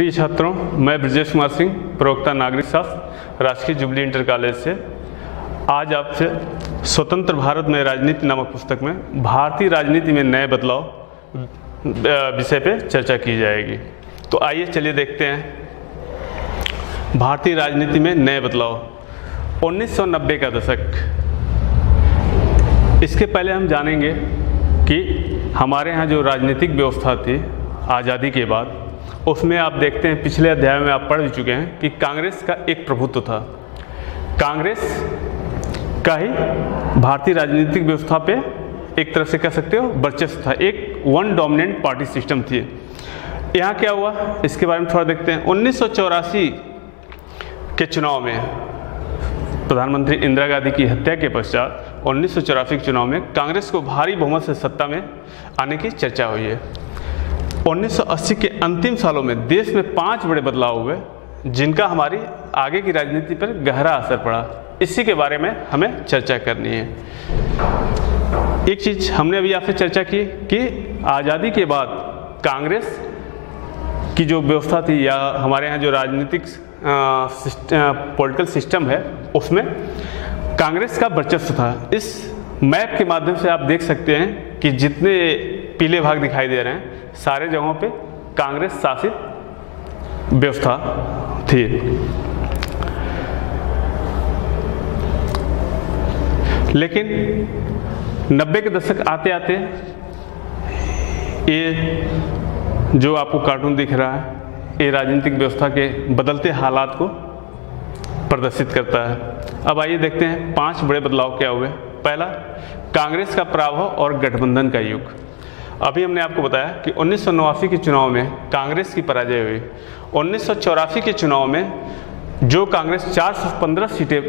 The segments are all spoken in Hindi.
प्रिय छात्रों, मैं ब्रजेश कुमार सिंह, प्रवक्ता नागरिक शास्त्र, राजकीय जुबली इंटर कॉलेज से आज आपसे स्वतंत्र भारत में राजनीति नामक पुस्तक में भारतीय राजनीति में नए बदलाव विषय पे चर्चा की जाएगी। तो आइए चलिए देखते हैं भारतीय राजनीति में नए बदलाव। 1990 का दशक। इसके पहले हम जानेंगे कि हमारे यहाँ जो राजनीतिक व्यवस्था थी आज़ादी के बाद, उसमें आप देखते हैं पिछले अध्याय में आप पढ़ चुके हैं कि कांग्रेस का एक प्रभुत्व था। कांग्रेस का ही भारतीय राजनीतिक व्यवस्था पे एक तरह से कह सकते हो वर्चस्व था, एक वन डोमिनेंट पार्टी सिस्टम थी। यहाँ क्या हुआ इसके बारे में थोड़ा देखते हैं। 1984 के चुनाव में प्रधानमंत्री इंदिरा गांधी की हत्या के पश्चात 1984 के चुनाव में कांग्रेस को भारी बहुमत से सत्ता में आने की चर्चा हुई है। 1980 के अंतिम सालों में देश में 5 बड़े बदलाव हुए जिनका हमारी आगे की राजनीति पर गहरा असर पड़ा। इसी के बारे में हमें चर्चा करनी है। एक चीज़ हमने अभी आपसे चर्चा की कि आज़ादी के बाद कांग्रेस की जो व्यवस्था थी या हमारे यहाँ जो राजनीतिक पॉलिटिकल सिस्टम है उसमें कांग्रेस का वर्चस्व था। इस मैप के माध्यम से आप देख सकते हैं कि जितने पीले भाग दिखाई दे रहे हैं सारे जगहों पे कांग्रेस शासित व्यवस्था थी। लेकिन 90 के दशक आते आते ये जो आपको कार्टून दिख रहा है ये राजनीतिक व्यवस्था के बदलते हालात को प्रदर्शित करता है। अब आइए देखते हैं 5 बड़े बदलाव क्या हुए। पहला, कांग्रेस का पराभव और गठबंधन का युग। अभी हमने आपको बताया कि 1989 के चुनाव में कांग्रेस की पराजय हुई। 1984 के चुनाव में जो कांग्रेस 415 सीटें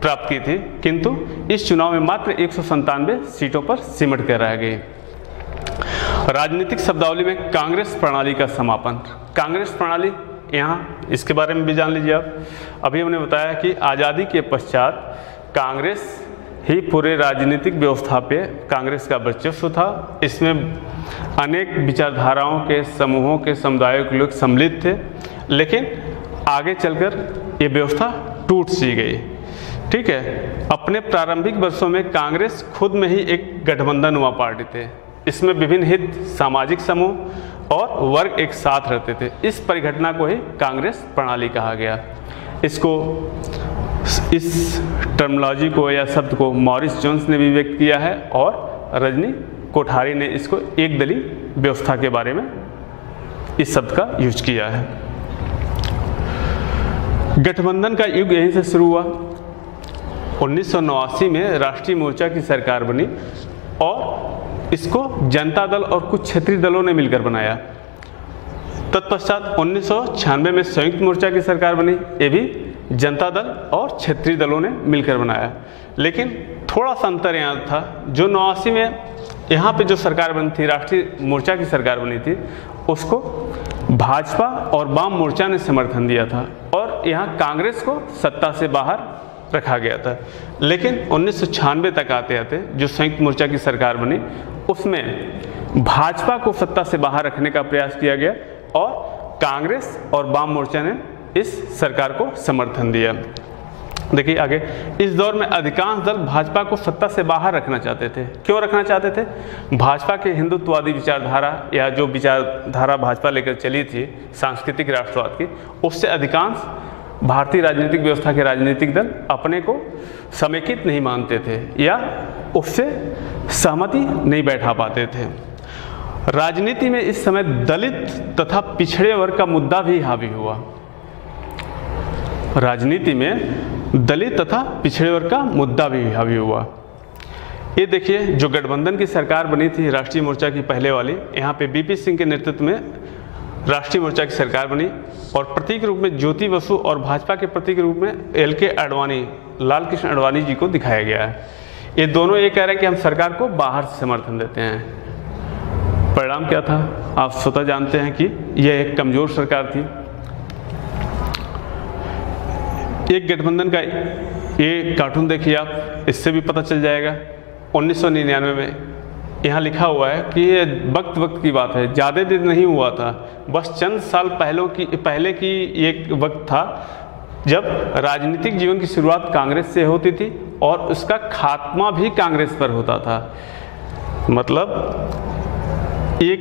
प्राप्त की थी, किंतु इस चुनाव में मात्र 197 सीटों पर सिमट कर रह गई। राजनीतिक शब्दावली में कांग्रेस प्रणाली का समापन। कांग्रेस प्रणाली यहाँ इसके बारे में भी जान लीजिए आप। अभी हमने बताया कि आज़ादी के पश्चात कांग्रेस ही पूरे राजनीतिक व्यवस्था पे कांग्रेस का वर्चस्व था। इसमें अनेक विचारधाराओं के समूहों के समुदायों के लोग सम्मिलित थे, लेकिन आगे चलकर ये व्यवस्था टूट सी गई। ठीक है, अपने प्रारंभिक वर्षों में कांग्रेस खुद में ही एक गठबंधन हुआ पार्टी थे। इसमें विभिन्न हित, सामाजिक समूह और वर्ग एक साथ रहते थे। इस परिघटना को ही कांग्रेस प्रणाली कहा गया। इस टर्मिनोलॉजी को या शब्द को मॉरिस जोन्स ने भी व्यक्त किया है और रजनी कोठारी ने इसको एकदलीय व्यवस्था के बारे में इस शब्द का यूज किया है। गठबंधन का युग यहीं से शुरू हुआ। 1989 में राष्ट्रीय मोर्चा की सरकार बनी और इसको जनता दल और कुछ क्षेत्रीय दलों ने मिलकर बनाया। तत्पश्चात 1996 में संयुक्त मोर्चा की सरकार बनी। ये भी जनता दल और क्षेत्रीय दलों ने मिलकर बनाया। लेकिन थोड़ा सा अंतर यहाँ था, जो 89 में यहाँ पे जो सरकार बनी थी, राष्ट्रीय मोर्चा की सरकार बनी थी, उसको भाजपा और वाम मोर्चा ने समर्थन दिया था और यहाँ कांग्रेस को सत्ता से बाहर रखा गया था। लेकिन 1996 तक आते आते जो संयुक्त मोर्चा की सरकार बनी उसमें भाजपा को सत्ता से बाहर रखने का प्रयास किया गया और कांग्रेस और वाम मोर्चा ने इस सरकार को समर्थन दिया। देखिए आगे, इस दौर में अधिकांश दल भाजपा को सत्ता से बाहर रखना चाहते थे। क्यों रखना चाहते थे? भाजपा के हिंदुत्ववादी विचारधारा या जो विचारधारा भाजपा लेकर चली थी सांस्कृतिक राष्ट्रवाद की, उससे अधिकांश भारतीय राजनीतिक व्यवस्था के राजनीतिक दल अपने को समेकित नहीं मानते थे या उससे सहमति नहीं बैठा पाते थे। राजनीति में इस समय दलित तथा पिछड़े वर्ग का मुद्दा भी हावी हुआ। राजनीति में दलित तथा पिछड़े वर्ग का मुद्दा भी हावी हुआ। ये देखिए, जो गठबंधन की सरकार बनी थी राष्ट्रीय मोर्चा की पहले वाली, यहाँ पे बीपी सिंह के नेतृत्व में राष्ट्रीय मोर्चा की सरकार बनी और प्रतीक रूप में ज्योति बसु और भाजपा के प्रतीक रूप में LK आडवाणी, लाल कृष्ण आडवाणी जी को दिखाया गया है। ये दोनों ये कह रहे हैं कि हम सरकार को बाहर से समर्थन देते हैं। परिणाम क्या था आप स्वतः जानते हैं कि यह एक कमजोर सरकार थी। एक गठबंधन का ये कार्टून देखिए आप, इससे भी पता चल जाएगा। 1999 में यहाँ लिखा हुआ है कि ये वक्त की बात है, ज़्यादा दिन नहीं हुआ था, बस चंद साल पहले की एक वक्त था जब राजनीतिक जीवन की शुरुआत कांग्रेस से होती थी और उसका खात्मा भी कांग्रेस पर होता था। मतलब एक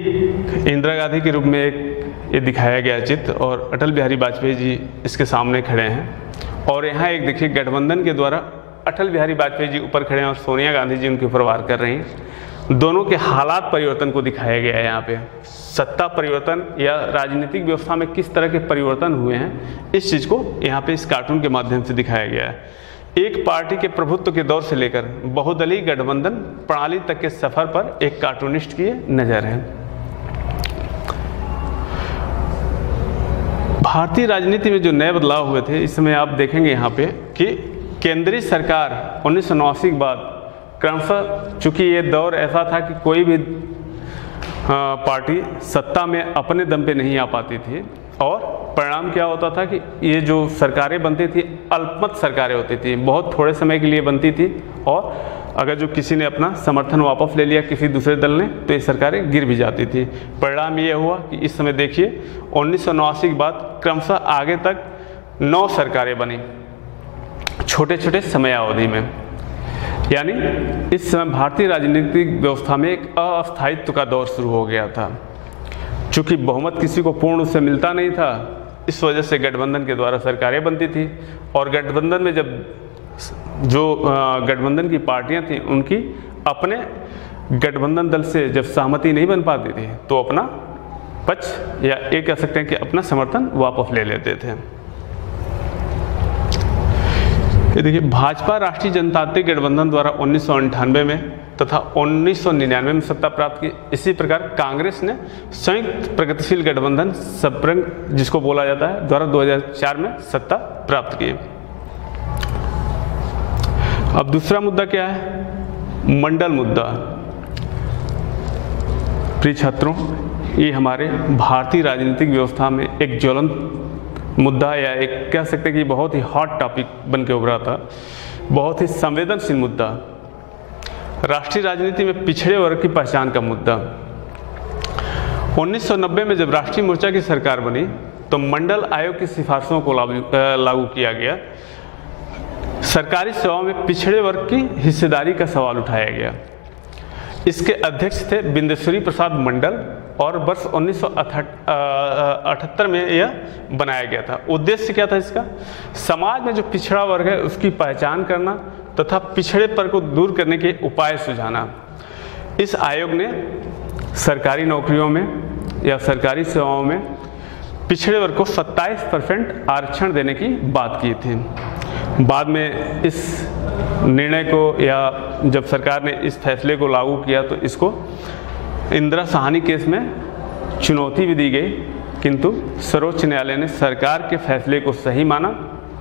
इंदिरा गांधी के रूप में एक ये दिखाया गया चित्र और अटल बिहारी वाजपेयी जी इसके सामने खड़े हैं और यहाँ एक देखिए गठबंधन के द्वारा अटल बिहारी वाजपेयी जी ऊपर खड़े हैं और सोनिया गांधी जी उनके ऊपर वार कर रही हैं। दोनों के हालात परिवर्तन को दिखाया गया है यहाँ पे, सत्ता परिवर्तन या राजनीतिक व्यवस्था में किस तरह के परिवर्तन हुए हैं, इस चीज़ को यहाँ पे इस कार्टून के माध्यम से दिखाया गया है। एक पार्टी के प्रभुत्व के दौर से लेकर बहुदलीय गठबंधन प्रणाली तक के सफर पर एक कार्टूनिस्ट की नज़र है। भारतीय राजनीति में जो नए बदलाव हुए थे, इसमें आप देखेंगे यहाँ पे कि केंद्रीय सरकार 1989 के बाद क्रमशः, चूँकि ये दौर ऐसा था कि कोई भी पार्टी सत्ता में अपने दम पे नहीं आ पाती थी और परिणाम क्या होता था कि ये जो सरकारें बनती थी अल्पमत सरकारें होती थी, बहुत थोड़े समय के लिए बनती थी और अगर जो किसी ने अपना समर्थन वापस ले लिया किसी दूसरे दल ने तो ये सरकारें गिर भी जाती थी। परिणाम ये हुआ कि इस समय देखिए 1989 के बाद क्रमशः आगे तक 9 सरकारें बनी छोटे छोटे समयावधि में, यानी इस समय भारतीय राजनीतिक व्यवस्था में एक अस्थायित्व का दौर शुरू हो गया था। चूँकि बहुमत किसी को पूर्ण रूप से मिलता नहीं था, इस वजह से गठबंधन के द्वारा सरकारें बनती थी और गठबंधन में जब जो गठबंधन की पार्टियां थी उनकी अपने गठबंधन दल से जब सहमति नहीं बन पाती थी तो अपना पक्ष या ये कह सकते हैं कि अपना समर्थन वापस ले लेते थे। ये देखिए भाजपा राष्ट्रीय जनतांत्रिक गठबंधन द्वारा 1998 में तथा 1999 में सत्ता प्राप्त की। इसी प्रकार कांग्रेस ने संयुक्त प्रगतिशील गठबंधन सबरंग जिसको बोला जाता है द्वारा 2004 में सत्ता प्राप्त की। अब दूसरा मुद्दा क्या है? मंडल मुद्दा। प्रिय छात्रों, ये हमारे भारतीय राजनीतिक व्यवस्था में एक ज्वलंत मुद्दा या एक कह सकते हैं कि बहुत ही हॉट टॉपिक बन के उभरा था, बहुत ही संवेदनशील मुद्दा, राष्ट्रीय राजनीति में पिछड़े वर्ग की पहचान का मुद्दा। 1990 में जब राष्ट्रीय मोर्चा की सरकार बनी तो मंडल आयोग की सिफारिशों को लागू किया गया। सरकारी सेवाओं में पिछड़े वर्ग की हिस्सेदारी का सवाल उठाया गया। इसके अध्यक्ष थे बिंदेश्वरी प्रसाद मंडल और वर्ष 1978 में यह बनाया गया था। उद्देश्य क्या था इसका? समाज में जो पिछड़ा वर्ग है उसकी पहचान करना तथा पिछड़ेपन को दूर करने के उपाय सुझाना। इस आयोग ने सरकारी नौकरियों में या सरकारी सेवाओं में पिछड़े वर्ग को 27% आरक्षण देने की बात की थी। बाद में इस निर्णय को या जब सरकार ने इस फैसले को लागू किया तो इसको इंदिरा साहनी केस में चुनौती भी दी गई, किंतु सर्वोच्च न्यायालय ने सरकार के फैसले को सही माना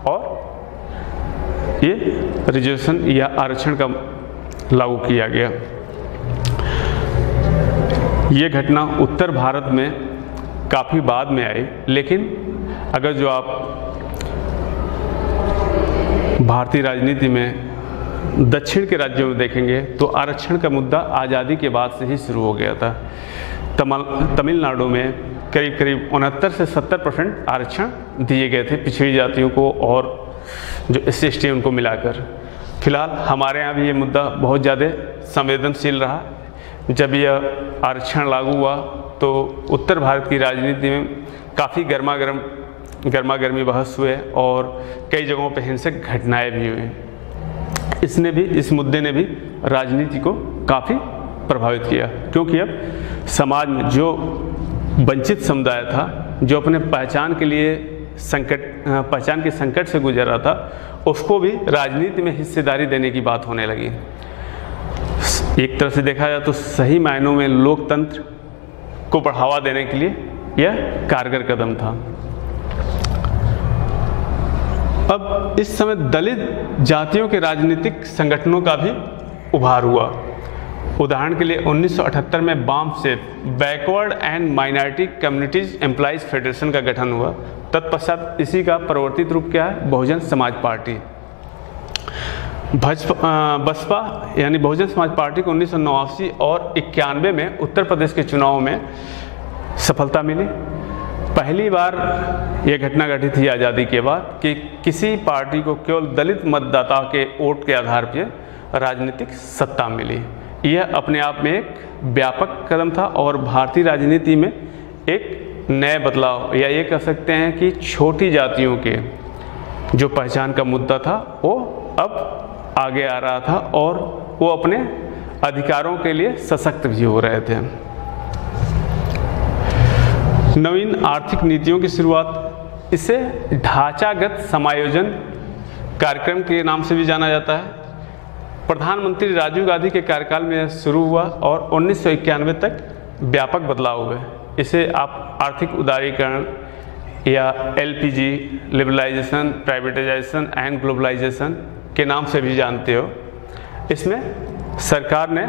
और ये रिजर्वेशन या आरक्षण का लागू किया गया। ये घटना उत्तर भारत में काफ़ी बाद में आई, लेकिन अगर जो आप भारतीय राजनीति में दक्षिण के राज्यों में देखेंगे तो आरक्षण का मुद्दा आज़ादी के बाद से ही शुरू हो गया था। तमिलनाडु में करीब 69 से 70% आरक्षण दिए गए थे पिछड़ी जातियों को और जो SC/ST उनको मिलाकर। फिलहाल हमारे यहाँ भी ये मुद्दा बहुत ज़्यादा संवेदनशील रहा। जब यह आरक्षण लागू हुआ तो उत्तर भारत की राजनीति में काफ़ी गर्मा गर्मी बहस हुए और कई जगहों पर हिंसक घटनाएं भी हुई। इस मुद्दे ने भी राजनीति को काफ़ी प्रभावित किया, क्योंकि अब समाज में जो वंचित समुदाय था, जो अपने पहचान के संकट से गुजर रहा था, उसको भी राजनीति में हिस्सेदारी देने की बात होने लगी। एक तरह से देखा जाए तो सही मायनों में लोकतंत्र को बढ़ावा देने के लिए यह कारगर कदम था। अब इस समय दलित जातियों के राजनीतिक संगठनों का भी उभार हुआ। उदाहरण के लिए 1978 में बाम से backward and minority communities employees federation का गठन हुआ। तत्पश्चात इसी का परिवर्तित रूप क्या है? बहुजन समाज पार्टी। बसपा यानी बहुजन समाज पार्टी को 1989 और 91 में उत्तर प्रदेश के चुनाव में सफलता मिली। पहली बार यह घटना घटित थी आज़ादी के बाद कि किसी पार्टी को केवल दलित मतदाता के वोट के आधार पर राजनीतिक सत्ता मिली। यह अपने आप में एक व्यापक कदम था और भारतीय राजनीति में एक नए बदलाव, या ये कह सकते हैं कि छोटी जातियों के जो पहचान का मुद्दा था वो अब आगे आ रहा था और वो अपने अधिकारों के लिए सशक्त भी हो रहे थे। नवीन आर्थिक नीतियों की शुरुआत, इसे ढांचागत समायोजन कार्यक्रम के नाम से भी जाना जाता है। प्रधानमंत्री राजीव गांधी के कार्यकाल में शुरू हुआ और 1991 तक व्यापक बदलाव हुए। इसे आप आर्थिक उदारीकरण या LPG liberalisation, privatisation and globalisation के नाम से भी जानते हो। इसमें सरकार ने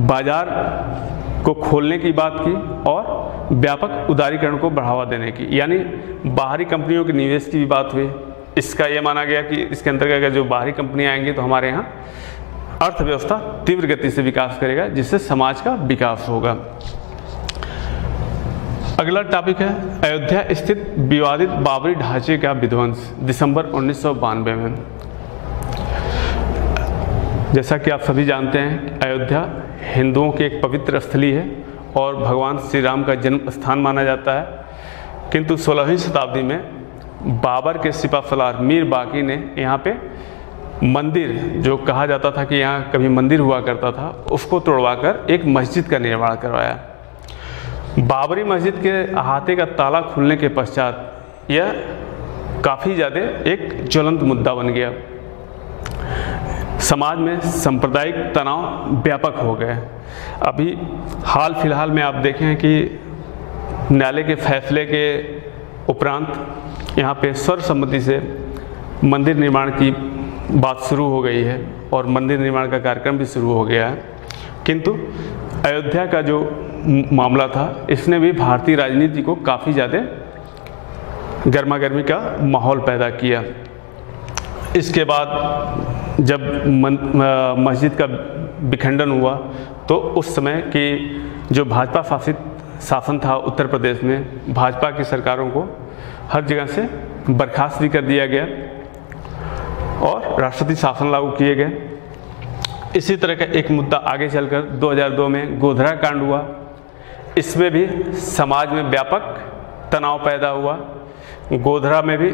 बाजार को खोलने की बात की और व्यापक उदारीकरण को बढ़ावा देने की, यानी बाहरी कंपनियों के निवेश की भी बात हुई। इसका यह माना गया कि इसके अंतर्गत अगर जो बाहरी कंपनियां आएंगी तो हमारे यहाँ अर्थव्यवस्था तीव्र गति से विकास करेगा, जिससे समाज का विकास होगा। अगला टॉपिक है अयोध्या स्थित विवादित बाबरी ढांचे का विध्वंस, दिसंबर 1992 में। जैसा कि आप सभी जानते हैं, अयोध्या हिंदुओं की एक पवित्र स्थली है और भगवान श्री राम का जन्म स्थान माना जाता है। किंतु 16वीं शताब्दी में बाबर के सिपहसालार मीर बाकी ने यहाँ पे मंदिर, जो कहा जाता था कि यहाँ कभी मंदिर हुआ करता था, उसको तोड़वाकर एक मस्जिद का निर्माण करवाया। बाबरी मस्जिद के अहाते का ताला खुलने के पश्चात यह काफ़ी ज़्यादा एक ज्वलंत मुद्दा बन गया। समाज में सांप्रदायिक तनाव व्यापक हो गए। अभी हाल फिलहाल में आप देखें कि न्यायालय के फैसले के उपरांत यहाँ पे सर्वसम्मति से मंदिर निर्माण की बात शुरू हो गई है और मंदिर निर्माण का कार्यक्रम भी शुरू हो गया है। किंतु अयोध्या का जो मामला था, इसने भी भारतीय राजनीति को काफ़ी ज़्यादा गर्मागर्मी का माहौल पैदा किया। इसके बाद जब मस्जिद का विखंडन हुआ तो उस समय की जो भाजपा शासित शासन था उत्तर प्रदेश में, भाजपा की सरकारों को हर जगह से बर्खास्त भी कर दिया गया और राष्ट्रपति शासन लागू किए गए। इसी तरह का एक मुद्दा आगे चलकर 2002 में गोधरा कांड हुआ। इसमें भी समाज में व्यापक तनाव पैदा हुआ। गोधरा में भी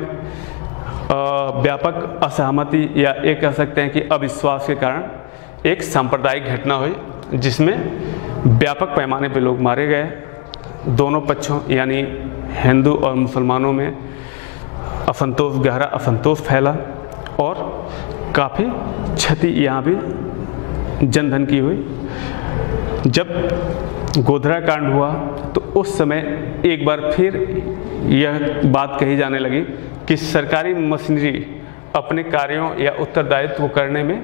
व्यापक असहमति या एक कह सकते हैं कि अविश्वास के कारण एक सांप्रदायिक घटना हुई, जिसमें व्यापक पैमाने पर लोग मारे गए। दोनों पक्षों यानी हिंदू और मुसलमानों में असंतोष, गहरा असंतोष फैला और काफ़ी क्षति यहाँ भी जनधन की हुई। जब गोधरा कांड हुआ तो उस समय एक बार फिर यह बात कही जाने लगी कि सरकारी मशीनरी अपने कार्यों या उत्तरदायित्व को करने में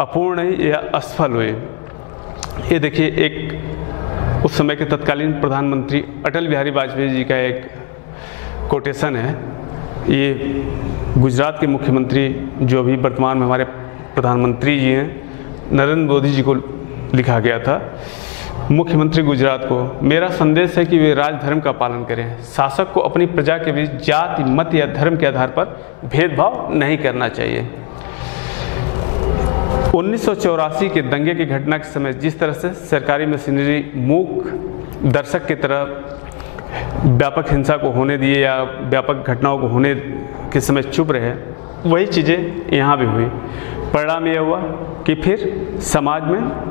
अपूर्ण या असफल हुए। ये देखिए, एक उस समय के तत्कालीन प्रधानमंत्री अटल बिहारी वाजपेयी जी का एक कोटेशन है। ये गुजरात के मुख्यमंत्री, जो अभी वर्तमान में हमारे प्रधानमंत्री जी हैं, नरेंद्र मोदी जी को लिखा गया था। मुख्यमंत्री गुजरात को मेरा संदेश है कि वे राजधर्म का पालन करें। शासक को अपनी प्रजा के बीच जाति, मत या धर्म के आधार पर भेदभाव नहीं करना चाहिए। 1984 के दंगे की घटना के समय जिस तरह से सरकारी मशीनरी मूक दर्शक की तरह व्यापक हिंसा को होने दिए या व्यापक घटनाओं को होने के समय चुप रहे, वही चीज़ें यहाँ भी हुई। परिणाम यह हुआ कि फिर समाज में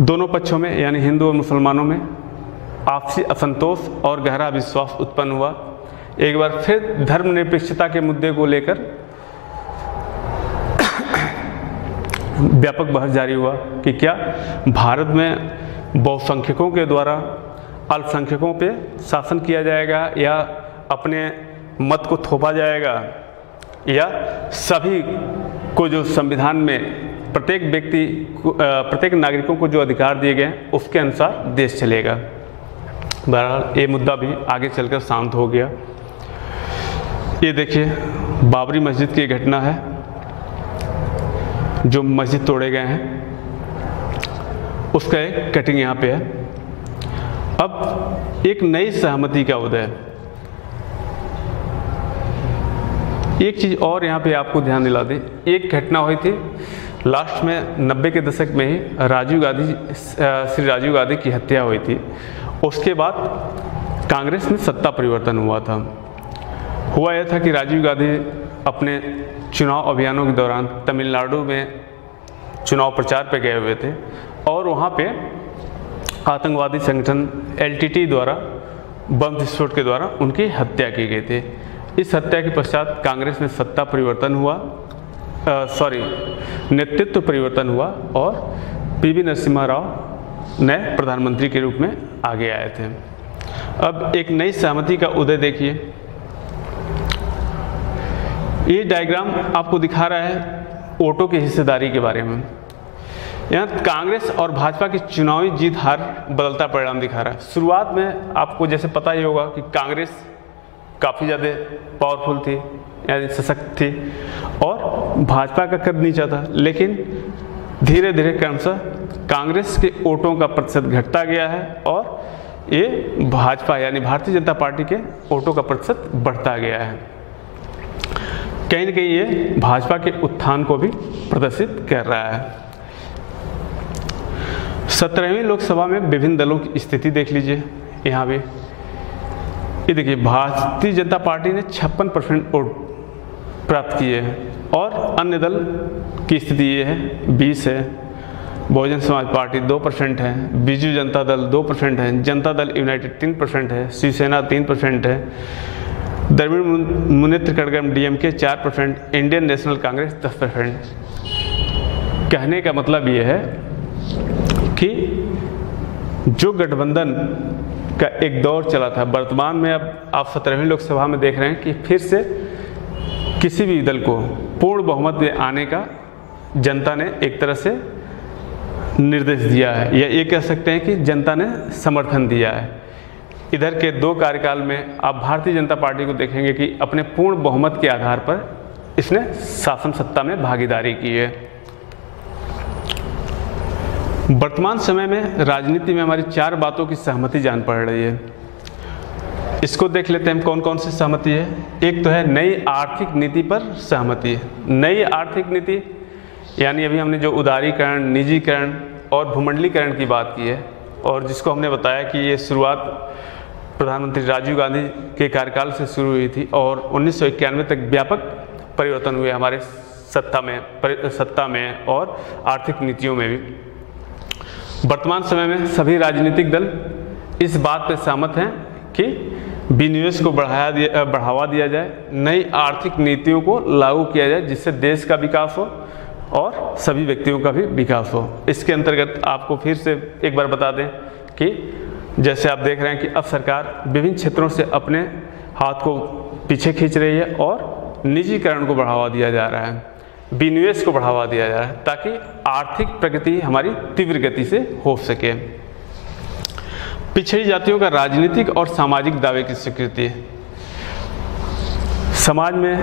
दोनों पक्षों में यानी हिंदू और मुसलमानों में आपसी असंतोष और गहरा विश्वास उत्पन्न हुआ। एक बार फिर धर्मनिरपेक्षता के मुद्दे को लेकर व्यापक बहस जारी हुआ कि क्या भारत में बहुसंख्यकों के द्वारा अल्पसंख्यकों पे शासन किया जाएगा या अपने मत को थोपा जाएगा, या सभी को जो संविधान में प्रत्येक व्यक्ति प्रत्येक नागरिकों को जो अधिकार दिए गए उसके अनुसार देश चलेगा। बहरहाल ये मुद्दा भी आगे चलकर शांत हो गया। ये देखिए, बाबरी मस्जिद की घटना है जो मस्जिद तोड़े गए हैं उसका एक कटिंग यहाँ पे है। अब एक नई सहमति का उदय। एक चीज़ और यहाँ पे आपको ध्यान दिला दें, एक घटना हुई थी लास्ट में 90 के दशक में ही श्री राजीव गांधी की हत्या हुई थी। उसके बाद कांग्रेस में सत्ता परिवर्तन हुआ था। हुआ यह था कि राजीव गांधी अपने चुनाव अभियानों के दौरान तमिलनाडु में चुनाव प्रचार पे गए हुए थे और वहाँ पे आतंकवादी संगठन LTT द्वारा बम विस्फोट के द्वारा उनकी हत्या की गई थी। इस हत्या के पश्चात कांग्रेस में सत्ता परिवर्तन हुआ, नेतृत्व परिवर्तन हुआ और PV नरसिम्हा राव नए प्रधानमंत्री के रूप में आगे आए थे। अब एक नई सहमति का उदय देखिए। ये डायग्राम आपको दिखा रहा है वोटों की हिस्सेदारी के बारे में। यहाँ कांग्रेस और भाजपा की चुनावी जीत हार बदलता परिणाम दिखा रहा है। शुरुआत में आपको जैसे पता ही होगा कि कांग्रेस काफ़ी ज़्यादा पावरफुल थी, यानी सशक्त थी, और भाजपा का कद नीचा था। लेकिन धीरे धीरे क्रमशः कांग्रेस के वोटों का प्रतिशत घटता गया है और ये भाजपा यानी भारतीय जनता पार्टी के वोटों का प्रतिशत बढ़ता गया है। कहीं न कहीं ये भाजपा के उत्थान को भी प्रदर्शित कर रहा है। 17वीं लोकसभा में विभिन्न दलों की स्थिति देख लीजिए। यहाँ भी ये देखिए, भारतीय जनता पार्टी ने 56% वोट प्राप्त किए हैं और अन्य दल की स्थिति ये है 20 है। बहुजन समाज पार्टी 2% है, बीजू जनता दल 2% है, जनता दल यूनाइटेड 3% है, शिवसेना 3% है, Dravida Munnetra Kazhagam DMK 4%, Indian National Congress 10%। कहने का मतलब ये है कि जो गठबंधन का एक दौर चला था, वर्तमान में अब आप 17वीं लोकसभा में देख रहे हैं कि फिर से किसी भी दल को पूर्ण बहुमत में आने का जनता ने एक तरह से निर्देश दिया है, या ये कह सकते हैं कि जनता ने समर्थन दिया है। इधर के 2 कार्यकाल में आप भारतीय जनता पार्टी को देखेंगे कि अपने पूर्ण बहुमत के आधार पर इसने शासन सत्ता में भागीदारी की है। वर्तमान समय में राजनीति में हमारी 4 बातों की सहमति जान पड़ रही है। इसको देख लेते हैं हम कौन कौन सी सहमति है। एक तो है नई आर्थिक नीति पर सहमति। नई आर्थिक नीति यानी अभी हमने जो उदारीकरण, निजीकरण और भूमंडलीकरण की बात की है, और जिसको हमने बताया कि ये शुरुआत प्रधानमंत्री राजीव गांधी के कार्यकाल से शुरू हुई थी और 1991 तक व्यापक परिवर्तन हुए हमारे सत्ता में और आर्थिक नीतियों में भी। वर्तमान समय में सभी राजनीतिक दल इस बात पर सहमत हैं कि विनिवेश को बढ़ावा दिया जाए, नई आर्थिक नीतियों को लागू किया जाए जिससे देश का विकास हो और सभी व्यक्तियों का भी विकास हो। इसके अंतर्गत आपको फिर से एक बार बता दें कि जैसे आप देख रहे हैं कि अब सरकार विभिन्न क्षेत्रों से अपने हाथ को पीछे खींच रही है और निजीकरण को बढ़ावा दिया जा रहा है, विनिवेश को बढ़ावा दिया जा रहा है, ताकि आर्थिक प्रगति हमारी तीव्र गति से हो सके। पिछड़ी जातियों का राजनीतिक और सामाजिक दावे की स्वीकृति। समाज में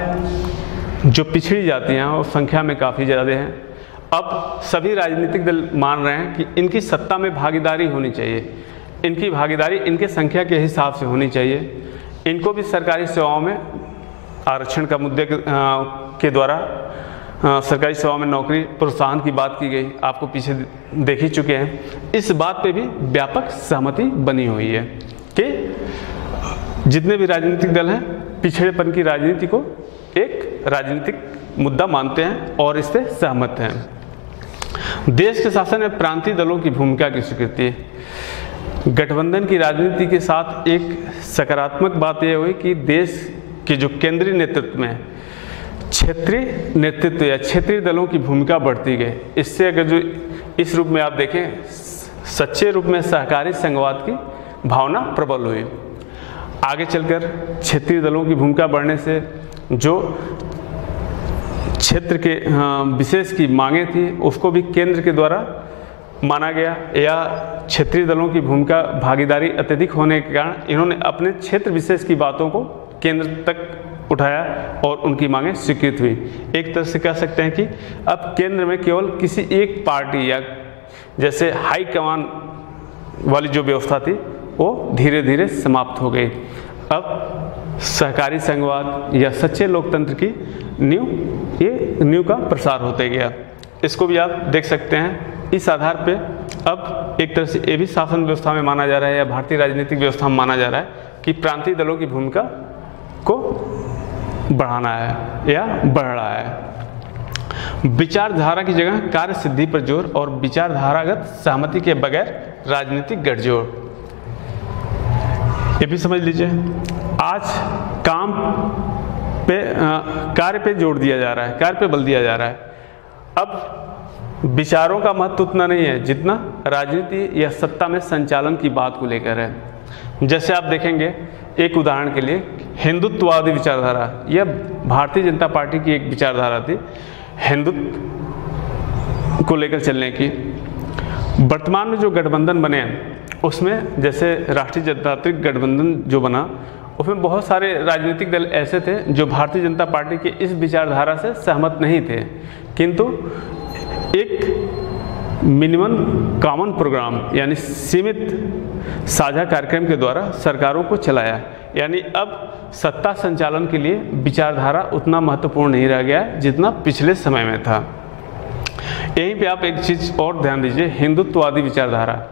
जो पिछड़ी जातियां हैं वो संख्या में काफ़ी ज़्यादा हैं। अब सभी राजनीतिक दल मान रहे हैं कि इनकी सत्ता में भागीदारी होनी चाहिए, इनकी भागीदारी इनके संख्या के हिसाब से होनी चाहिए। इनको भी सरकारी सेवाओं में आरक्षण का मुद्दे के द्वारा सरकारी सेवाओं में नौकरी प्रोत्साहन की बात की गई, आपको पीछे देख ही चुके हैं। इस बात पे भी व्यापक सहमति बनी हुई है कि जितने भी राजनीतिक दल हैं पिछड़ेपन की राजनीति को एक राजनीतिक मुद्दा मानते हैं और इस पर सहमत हैं। देश के शासन में प्रांतीय दलों की भूमिका की स्वीकृति। गठबंधन की राजनीति के साथ एक सकारात्मक बात यह हुई कि देश के जो केंद्रीय नेतृत्व में क्षेत्रीय नेतृत्व या क्षेत्रीय दलों की भूमिका बढ़ती गई। इससे अगर जो इस रूप में आप देखें, सच्चे रूप में सहकारी संघवाद की भावना प्रबल हुई। आगे चलकर क्षेत्रीय दलों की भूमिका बढ़ने से जो क्षेत्र के विशेष की मांगें थी उसको भी केंद्र के द्वारा माना गया, या क्षेत्रीय दलों की भूमिका भागीदारी अत्यधिक होने के कारण इन्होंने अपने क्षेत्र विशेष की बातों को केंद्र तक उठाया और उनकी मांगें स्वीकृत हुई। एक तरह से कह सकते हैं कि अब केंद्र में केवल किसी एक पार्टी या जैसे हाई कमान वाली जो व्यवस्था थी वो धीरे धीरे समाप्त हो गई। अब सहकारी संघवाद या सच्चे लोकतंत्र की नींव का प्रसार होते गया। इसको भी आप देख सकते हैं। इस आधार पे अब एक तरह से ये भी शासन व्यवस्था में माना जा रहा है या भारतीय राजनीतिक व्यवस्था में माना जा रहा है कि प्रांतीय दलों की भूमिका को बढ़ाना है या बढ़ रहा है। विचारधारा की जगह कार्य सिद्धि पर जोर और विचारधारागत सहमति के बगैर राजनीतिक गठजोड़। ये भी समझ लीजिए, आज काम पे कार्य पे जोर दिया जा रहा है, कार्य पे बल दिया जा रहा है। अब विचारों का महत्व उतना नहीं है जितना राजनीति या सत्ता में संचालन की बात को लेकर है। जैसे आप देखेंगे, एक उदाहरण के लिए हिंदुत्ववादी विचारधारा, यह भारतीय जनता पार्टी की एक विचारधारा थी हिंदुत्व को लेकर चलने की। वर्तमान में जो गठबंधन बने उसमें जैसे राष्ट्रीय जनतांत्रिक गठबंधन जो बना उसमें बहुत सारे राजनीतिक दल ऐसे थे जो भारतीय जनता पार्टी के इस विचारधारा से सहमत नहीं थे, किंतु एक मिनिमम कॉमन प्रोग्राम यानी सीमित साझा कार्यक्रम के द्वारा सरकारों को चलाया। यानी अब सत्ता संचालन के लिए विचारधारा उतना महत्वपूर्ण नहीं रह गया जितना पिछले समय में था। यहीं पे आप एक चीज़ और ध्यान दीजिए, हिंदुत्ववादी विचारधारा।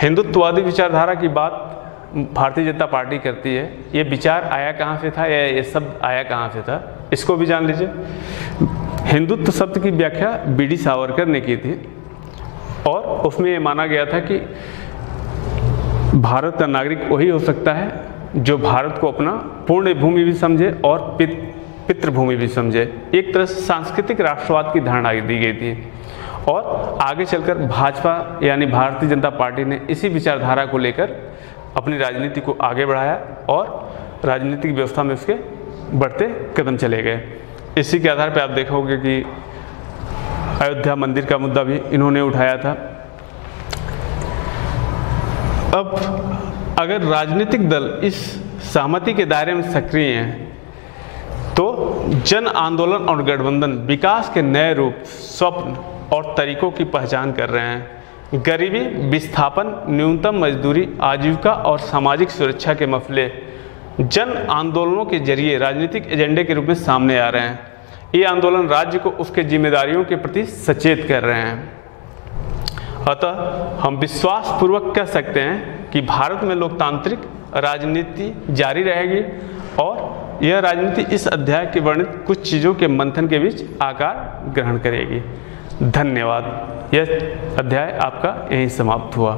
हिंदुत्ववादी विचारधारा की बात भारतीय जनता पार्टी करती है। ये विचार आया कहाँ से था या ये शब्द आया कहाँ से था, इसको भी जान लीजिए। हिंदुत्व शब्द की व्याख्या बी.डी. सावरकर ने की थी और उसमें ये माना गया था कि भारत का नागरिक वही हो सकता है जो भारत को अपना पूर्ण भूमि भी समझे और पितृभूमि भी समझे। एक तरह से सांस्कृतिक राष्ट्रवाद की धारणा दी गई थी और आगे चलकर भाजपा यानी भारतीय जनता पार्टी ने इसी विचारधारा को लेकर अपनी राजनीति को आगे बढ़ाया और राजनीतिक व्यवस्था में उसके बढ़ते कदम चले गए। इसी के आधार पर आप देखोगे कि अयोध्या मंदिर का मुद्दा भी इन्होंने उठाया था। अब अगर राजनीतिक दल इस सहमति के दायरे में सक्रिय हैं तो जन आंदोलन और गठबंधन विकास के नए रूप, स्वप्न और तरीकों की पहचान कर रहे हैं। गरीबी विस्थापन, न्यूनतम मजदूरी, आजीविका और सामाजिक सुरक्षा के मसले जन आंदोलनों के जरिए राजनीतिक एजेंडे के रूप में सामने आ रहे हैं। ये आंदोलन राज्य को उसके जिम्मेदारियों के प्रति सचेत कर रहे हैं। अतः हम विश्वासपूर्वक कह सकते हैं कि भारत में लोकतांत्रिक राजनीति जारी रहेगी और यह राजनीति इस अध्याय के वर्णित कुछ चीज़ों के मंथन के बीच आकार ग्रहण करेगी। धन्यवाद। यह अध्याय आपका यहीं समाप्त हुआ।